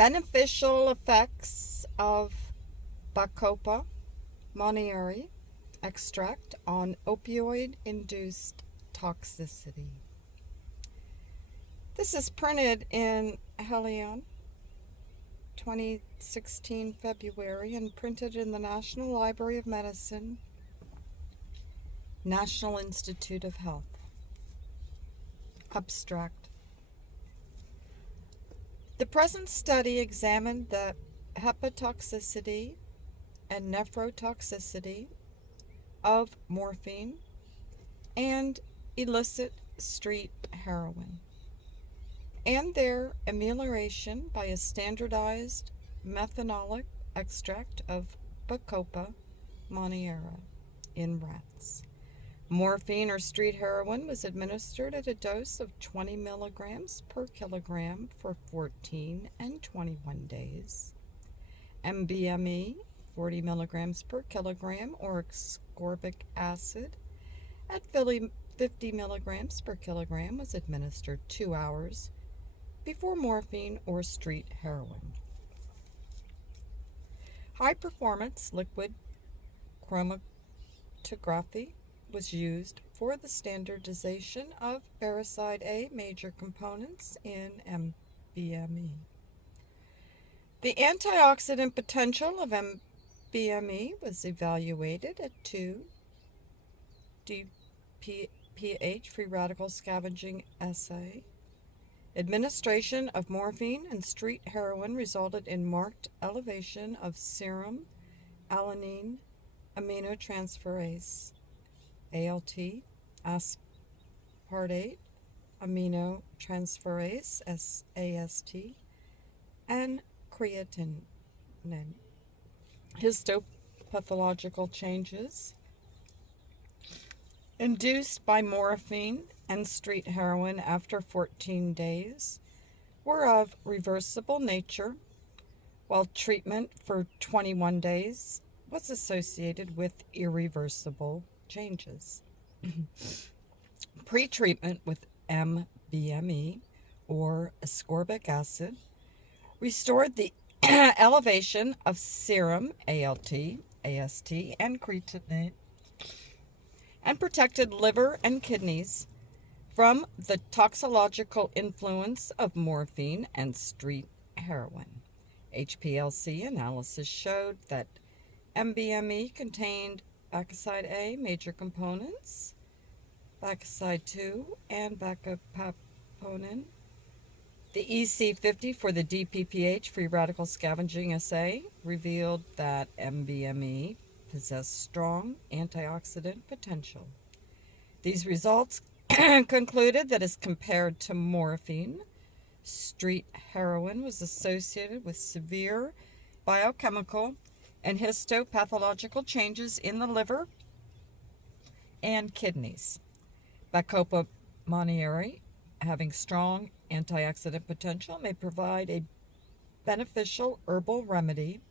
Beneficial effects of Bacopa monnieri extract on opioid-induced toxicity. This is printed in Helion 2016 February and printed in the National Library of Medicine, National Institute of Health. Abstract. The present study examined the hepatotoxicity and nephrotoxicity of morphine and illicit street heroin, and their amelioration by a standardized methanolic extract of Bacopa monnieri in rats. Morphine or street heroin was administered at a dose of 20 milligrams per kilogram for 14 and 21 days. MBME, 40 milligrams per kilogram, or ascorbic acid at 50 milligrams per kilogram was administered 2 hours before morphine or street heroin. High-performance liquid chromatography was used for the standardization of Baricide A major components in MBME. The antioxidant potential of MBME was evaluated at 2 dpH free radical scavenging assay. Administration of morphine and street heroin resulted in marked elevation of serum alanine aminotransferase, ALT, aspartate aminotransferase, AST, and creatinine. Histopathological changes induced by morphine and street heroin after 14 days were of reversible nature, while treatment for 21 days was associated with irreversible changes. Pre-treatment with MBME or ascorbic acid restored the elevation of serum ALT, AST, and creatinine, and protected liver and kidneys from the toxicological influence of morphine and street heroin. HPLC analysis showed that MBME contained Baricide A major components, Baricide 2, and bacopaponin. The EC50 for the DPPH free radical scavenging assay revealed that MBME possessed strong antioxidant potential. These results concluded that as compared to morphine, street heroin was associated with severe biochemical and histopathological changes in the liver and kidneys. Bacopa monnieri, having strong antioxidant potential, may provide a beneficial herbal remedy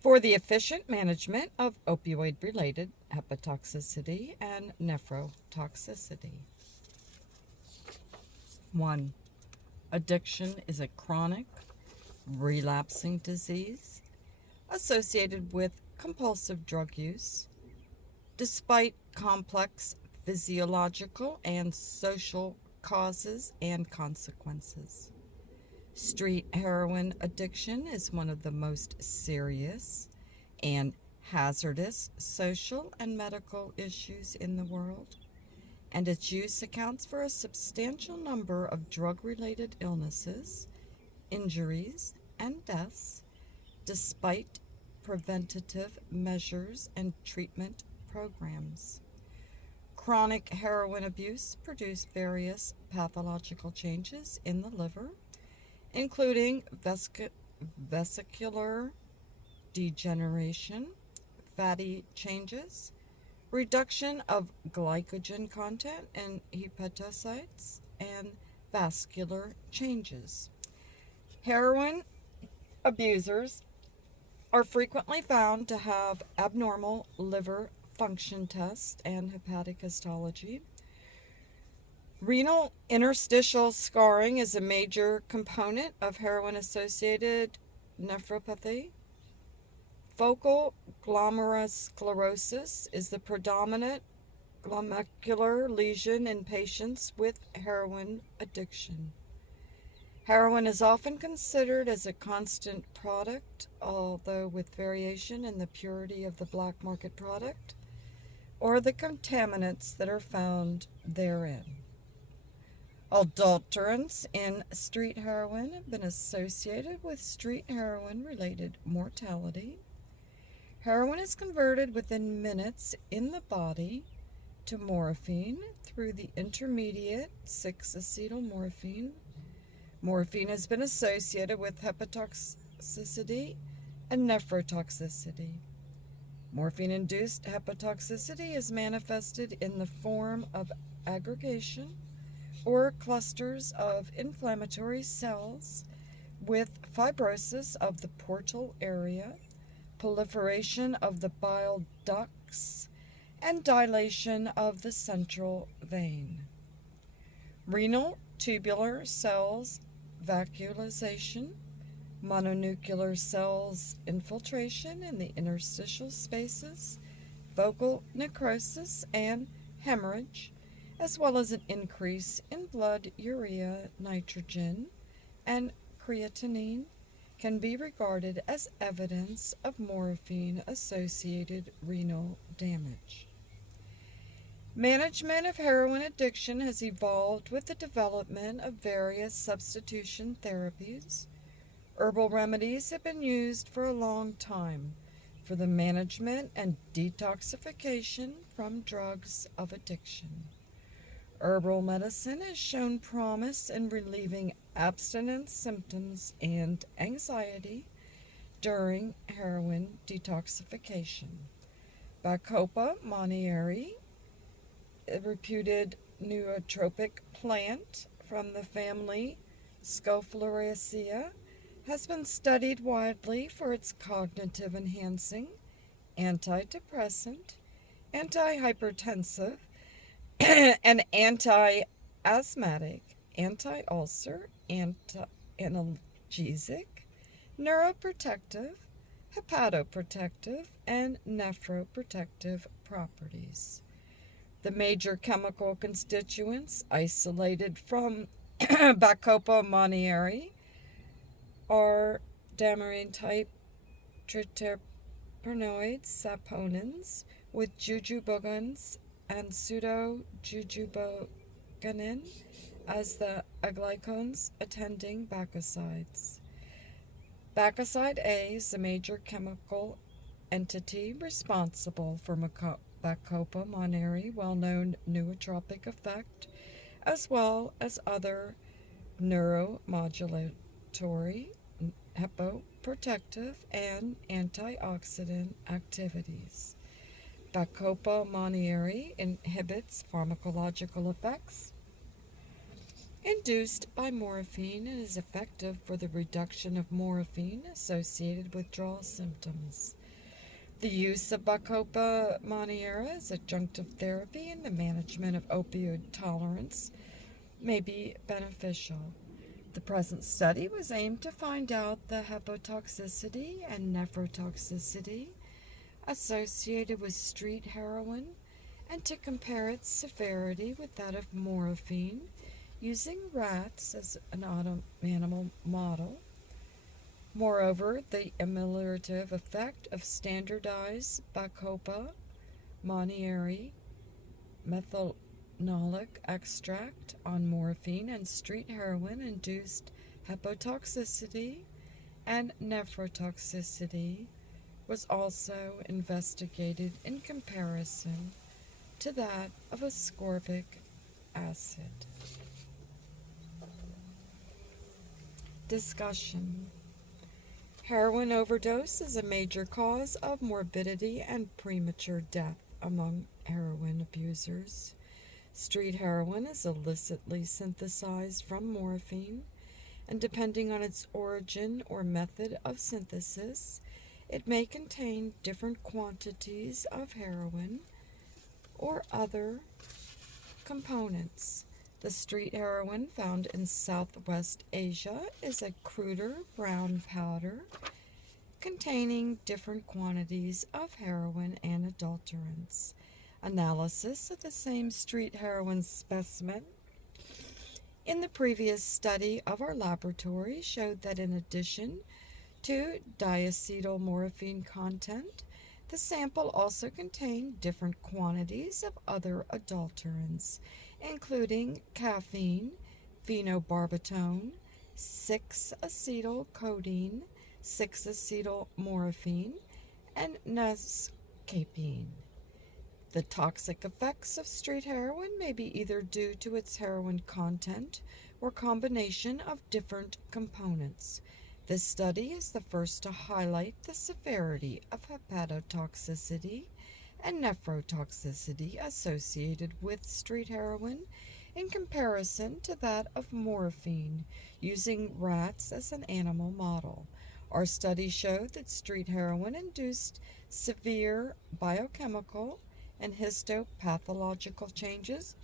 for the efficient management of opioid-related hepatotoxicity and nephrotoxicity. 1. Addiction is a chronic, relapsing disease associated with compulsive drug use, despite complex physiological and social causes and consequences. Street heroin addiction is one of the most serious and hazardous social and medical issues in the world, and its use accounts for a substantial number of drug-related illnesses, injuries, and deaths, despite preventative measures and treatment programs. Chronic heroin abuse produced various pathological changes in the liver, including vesicular degeneration, fatty changes, reduction of glycogen content in hepatocytes, and vascular changes. Heroin abusers are frequently found to have abnormal liver function tests and hepatic histology, Renal interstitial scarring is a major component of heroin-associated nephropathy. Focal glomerulosclerosis is the predominant glomerular lesion in patients with heroin addiction. Heroin is often considered as a constant product, although with variation in the purity of the black market product or the contaminants that are found therein. Adulterants in street heroin have been associated with street heroin-related mortality. Heroin is converted within minutes in the body to morphine through the intermediate 6-acetylmorphine. Morphine has been associated with hepatotoxicity and nephrotoxicity. Morphine-induced hepatotoxicity is manifested in the form of aggregation or clusters of inflammatory cells with fibrosis of the portal area, proliferation of the bile ducts, and dilation of the central vein. Renal tubular cells vacuolization, mononuclear cells infiltration in the interstitial spaces, vocal necrosis, and hemorrhage, as well as an increase in blood urea nitrogen and creatinine, can be regarded as evidence of morphine-associated renal damage. Management of heroin addiction has evolved with the development of various substitution therapies. Herbal remedies have been used for a long time for the management and detoxification from drugs of addiction. Herbal medicine has shown promise in relieving abstinence symptoms and anxiety during heroin detoxification. Bacopa monnieri, a reputed nootropic plant from the family Scophloriaceae, has been studied widely for its cognitive enhancing, antidepressant, antihypertensive, and anti-asthmatic, anti-ulcer, analgesic, neuroprotective, hepatoprotective, and nephroprotective properties. The major chemical constituents isolated from Bacopa monnieri are damarine type triterpenoids, saponins, with jujubogans and pseudo-jujuboganin as the aglycones attending bacosides. Bacoside A is the major chemical entity responsible for Bacopa monnieri, well-known nootropic effect, as well as other neuromodulatory, hepoprotective, and antioxidant activities. Bacopa monnieri inhibits pharmacological effects induced by morphine and is effective for the reduction of morphine-associated withdrawal symptoms. The use of Bacopa monnieri as adjunctive therapy in the management of opioid tolerance may be beneficial. The present study was aimed to find out the hepatotoxicity and nephrotoxicity associated with street heroin and to compare its severity with that of morphine using rats as an animal model. Moreover, the ameliorative effect of standardized Bacopa monnieri methanolic extract on morphine and street heroin induced hepatotoxicity and nephrotoxicity was also investigated in comparison to that of ascorbic acid. Discussion. Heroin overdose is a major cause of morbidity and premature death among heroin abusers. Street heroin is illicitly synthesized from morphine, and depending on its origin or method of synthesis, it may contain different quantities of heroin or other components. The street heroin found in Southwest Asia is a cruder brown powder containing different quantities of heroin and adulterants. Analysis of the same street heroin specimen in the previous study of our laboratory showed that in addition to diacetylmorphine content, the sample also contained different quantities of other adulterants, including caffeine, phenobarbital, 6-acetylcodeine, 6-acetylmorphine, and nescapine. The toxic effects of street heroin may be either due to its heroin content or combination of different components. This study is the first to highlight the severity of hepatotoxicity and nephrotoxicity associated with street heroin in comparison to that of morphine, using rats as an animal model. Our study showed that street heroin induced severe biochemical and histopathological changes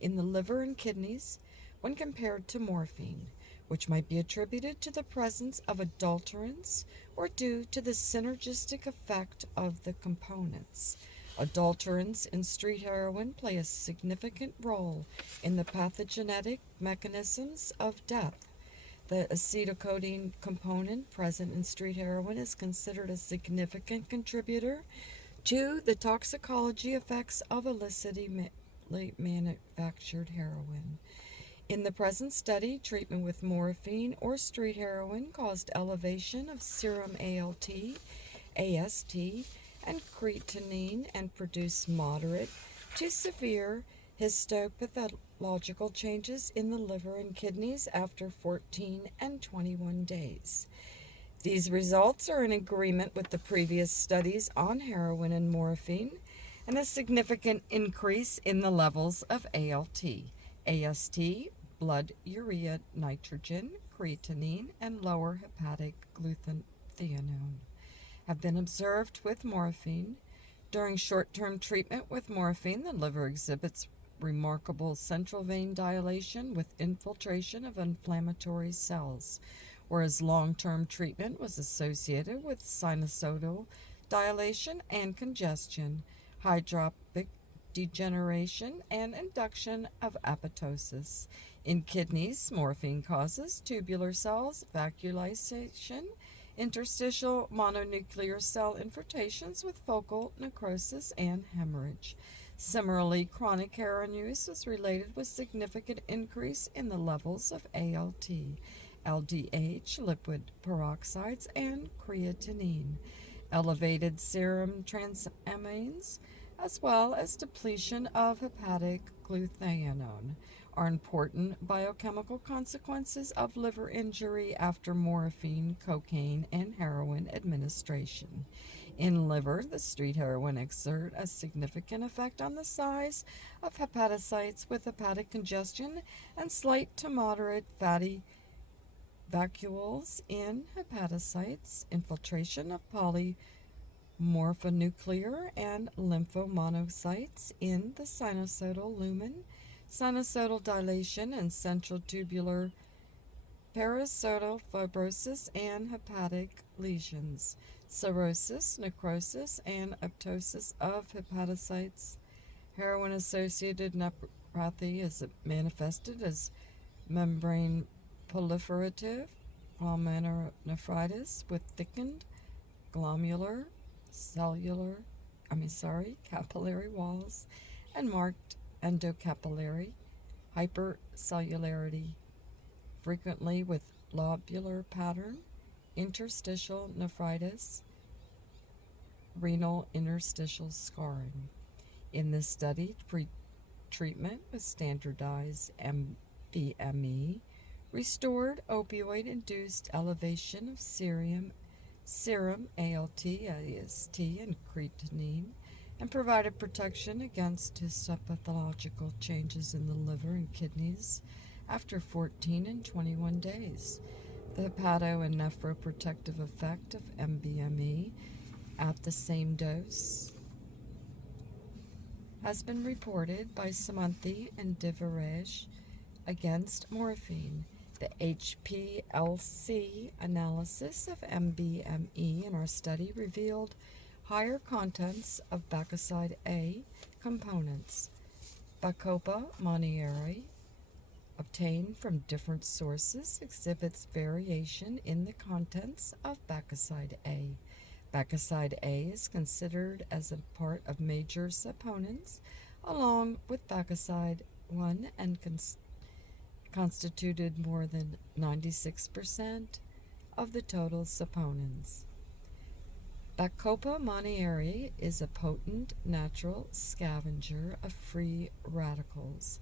in the liver and kidneys when compared to morphine, which might be attributed to the presence of adulterants or due to the synergistic effect of the components. Adulterants in street heroin play a significant role in the pathogenic mechanisms of death. The acetylcodeine component present in street heroin is considered a significant contributor to the toxicology effects of illicitly manufactured heroin. In the present study, treatment with morphine or street heroin caused elevation of serum ALT, AST, and creatinine and produced moderate to severe histopathological changes in the liver and kidneys after 14 and 21 days. These results are in agreement with the previous studies on heroin and morphine, and a significant increase in the levels of ALT, AST, blood urea nitrogen, creatinine, and lower hepatic glutathione have been observed with morphine. During short-term treatment with morphine, the liver exhibits remarkable central vein dilation with infiltration of inflammatory cells, whereas long-term treatment was associated with sinusoidal dilation and congestion, hydropic degeneration, and induction of apoptosis. In kidneys, morphine causes tubular cells, vacuolation, interstitial mononuclear cell infiltrations with focal necrosis and hemorrhage. Similarly, chronic heroin use was related with significant increase in the levels of ALT, LDH, liquid peroxides, and creatinine, elevated serum transaminases, as well as depletion of hepatic glutathione, are important biochemical consequences of liver injury after morphine, cocaine, and heroin administration. In liver, the street heroin exert a significant effect on the size of hepatocytes with hepatic congestion and slight to moderate fatty vacuoles in hepatocytes, infiltration of polymorphonuclear and lymphomonocytes in the sinusoidal lumen, sinusoidal dilation and central tubular parasitoidal fibrosis and hepatic lesions, cirrhosis, necrosis, and apoptosis of hepatocytes. Heroin-associated nephropathy is manifested as membrane proliferative glomerulonephritis with thickened capillary walls and marked endocapillary hypercellularity, frequently with lobular pattern, interstitial nephritis, renal interstitial scarring. In this study, treatment with standardized MBME restored opioid-induced elevation of serum ALT, AST, and creatinine, and provided protection against histopathological changes in the liver and kidneys after 14 and 21 days. The hepato and nephroprotective effect of MBME at the same dose has been reported by Samanthi and Diviraj against morphine. The HPLC analysis of MBME in our study revealed higher contents of Bacoside A components. Bacopa monnieri, obtained from different sources, exhibits variation in the contents of Bacoside A. Bacoside A is considered as a part of major saponins, along with Bacoside 1, and constituted more than 96% of the total saponins. Bacopa monnieri is a potent natural scavenger of free radicals.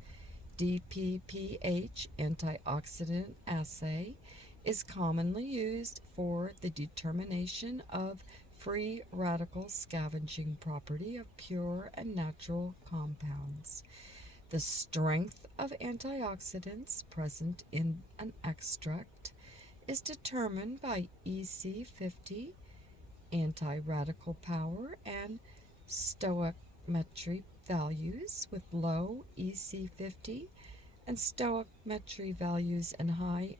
DPPH antioxidant assay is commonly used for the determination of free radical scavenging property of pure and natural compounds. The strength of antioxidants present in an extract is determined by EC50, anti-radical power, and stoichiometry values with low EC50 and stoichiometry values and high